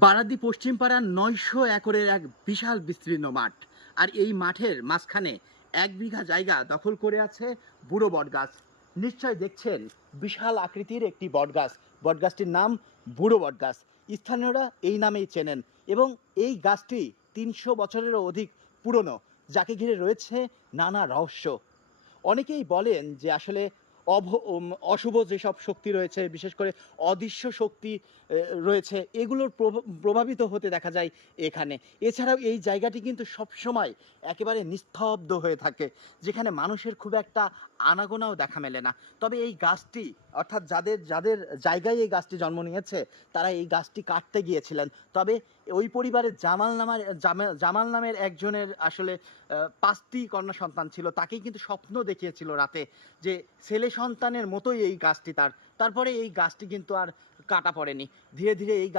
বারাদি পশ্চিম পাড়ার ৯০০ একরের এক বিশাল বিস্তীর্ণ মাঠ। আর এই মাঠের মাঝখানে ১ বিঘা জায়গা দখল করে আছে বুড়ো বটগাছ। নিশ্চয় দেখছেন বিশাল আকৃতির একটি বটগাছ। বটগাছটির নাম বুড়ো বটগাছ। স্থানীয়রা এই নামেই চেনেন এবং এই গাছটি ৩০০ বছরেরও অধিক পুরনো, যাকে ঘিরে রয়েছে নানা রহস্য। অনেকেই বলেন যে আসলে অশুভ যেসব শক্তি রয়েছে, বিশেষ করে অদৃশ্য শক্তি রয়েছে, এগুলোর প্রভাবিত হতে দেখা যায় এখানে। এছাড়াও এই জায়গাটি কিন্তু সবসময় একেবারে নিস্তব্ধ হয়ে থাকে, যেখানে মানুষের খুব একটা আনাগোনাও দেখা মেলে না। তবে এই গাছটি, অর্থাৎ যাদের যাদের জায়গায় এই গাছটি জন্ম নিয়েছে, তারা এই গাছটি কাটতে গিয়েছিলেন। তবে ওই পরিবারের জামাল নামের একজনের আসলে ৫টি কন্যা সন্তান ছিল। তাকেই কিন্তু স্বপ্ন দেখিয়েছিল রাতে যে ছেলে সন্তানের মতোই এই গাছটি তার। তারপরে এই গাছটি কিন্তু আর কাটা পড়েনি। ধীরে ধীরে এই